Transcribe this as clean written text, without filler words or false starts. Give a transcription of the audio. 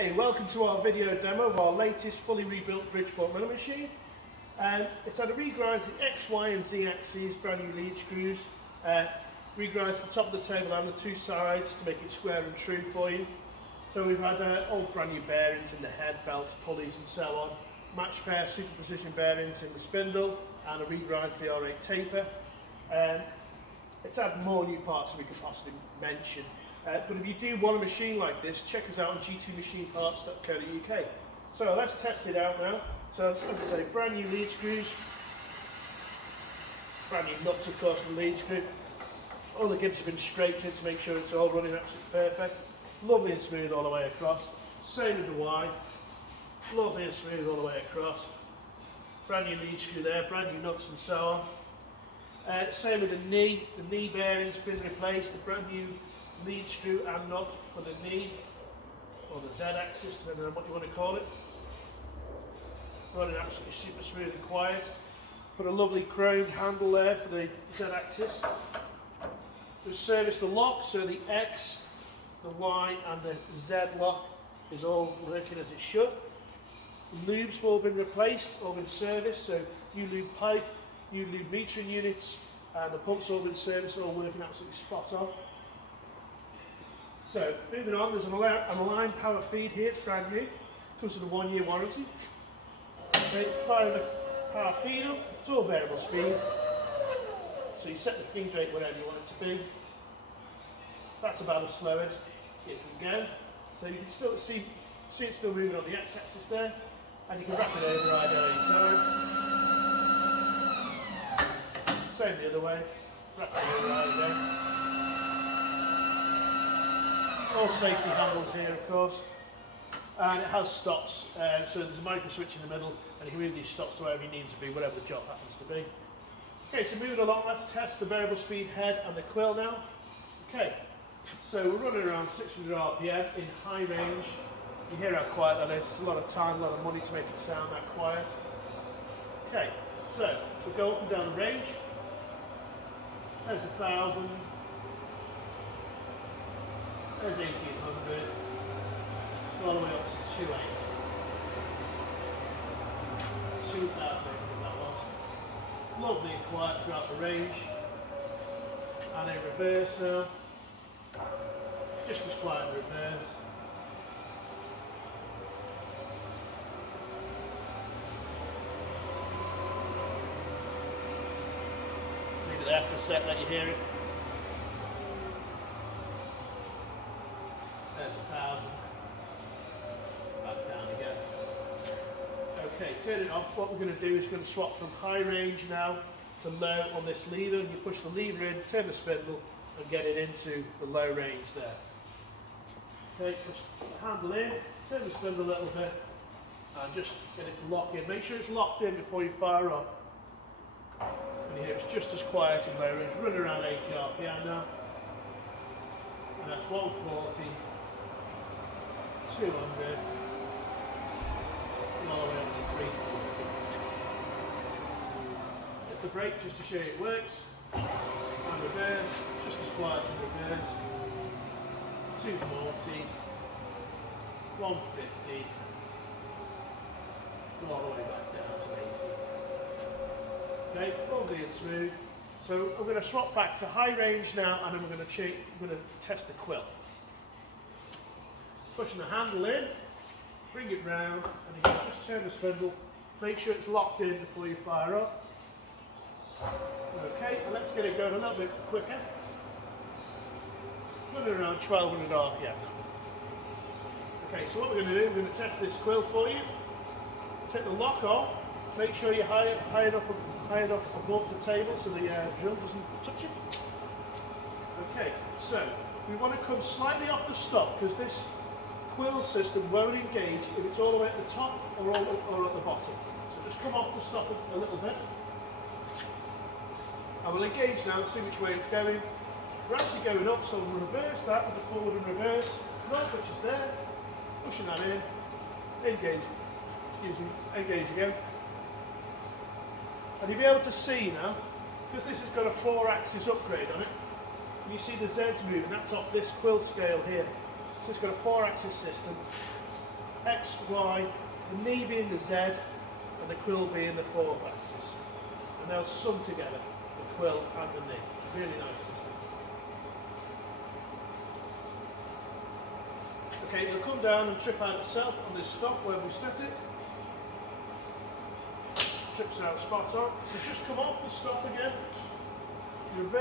Hey, welcome to our video demo of our latest fully rebuilt Bridgeport milling machine. It's had a regrind to the X, Y and Z axes, brand new lead screws, regrind to the top of the table and the two sides to make it square and true for you. So we've had all brand new bearings in the head, belts, pulleys and so on, match pair super precision bearings in the spindle and a regrind to the R8 taper. It's had more new parts than we could possibly mention. But if you do want a machine like this, check us out on g2machineparts.co.uk. So let's test it out now. So as I say, brand new lead screws, brand new nuts of course for the lead screw. All the gibs have been scraped in to make sure it's all running absolutely perfect. Lovely and smooth all the way across. Same with the Y. Lovely and smooth all the way across. Brand new lead screw there, brand new nuts and so on. Same with the knee bearing's been replaced, the brand new lead screw and nut for the knee, or the Z axis, depending on what you want to call it. Running absolutely super smooth and quiet. Put a lovely chrome handle there for the Z axis. We've serviced the lock, so the X, the Y and the Z lock is all working as it should. The lubes have all been replaced, all been serviced, so new lube pipe, new lube metering units, and the pumps all been serviced, all working absolutely spot on. So, moving on, there's an aligned power feed here, it's brand new, comes with a 1-year warranty. Okay, firing the power feed up, it's all variable speed, so you set the feed rate whatever you want it to be. That's about as slow as it can go. So you can still see it still moving on the X-axis there, and you can wrap it over either side. Same the other way, wrap it over either way. All safety handles here, of course, and it has stops, so there's a micro switch in the middle, and you can move these stops to wherever you need to be, whatever the job happens to be. Okay, so moving along, let's test the variable speed head and the quill now. Okay, so we're running around 600 RPM in high range. You hear how quiet that is. It's a lot of time, a lot of money to make it sound that quiet. Okay, so we'll go up and down the range. There's 1,000. There's 1,800, all the way up to 2,800. 2,800 that was. Lovely and quiet throughout the range. And in reverse now. Just as quiet in reverse. Leave it there for a sec, let you hear it. There's 1,000. Back down again. Okay, turn it off. What we're going to do is going to swap from high range now to low on this lever. You push the lever in, turn the spindle, and get it into the low range there. Okay, push the handle in, turn the spindle a little bit, and just get it to lock in. Make sure it's locked in before you fire up. And you hear it's just as quiet and low range. Run around 80 RPM now. And that's 140. 200, and all the way up to 340. Hit the brake just to show you it works, and reverse, just as quiet in reverse, 240, 150, and all the way back down to 80. Okay, lovely and smooth. So I'm going to swap back to high range now, and then we're going to test the quill. Pushing the handle in, bring it round, and you can just turn the spindle, make sure it's locked in before you fire up. Okay, and let's get it going a little bit quicker. Running around 1,200 RPM. Okay, so what we're going to do, we're going to test this quill for you. Take the lock off, make sure you're high enough above the table so the drill doesn't touch it. Okay, so we want to come slightly off the stop because this quill system won't engage if it's all the way at the top or at the bottom. So just come off the stop a little bit. And we'll engage now and see which way it's going. We're actually going up, so we'll reverse that with the forward and reverse. Knob which is there, pushing that in, engage, engage again. And you'll be able to see now, because this has got a 4-axis upgrade on it, and you see the Z's moving, that's off this quill scale here. So it's got a 4-axis system. X, Y, the knee being the Z, and the quill being the 4th axis. And they'll sum together, the quill and the knee. Really nice system. Okay, it'll come down and trip out itself on this stop where we set it. Trips out spot on. So just come off the stop again. You're very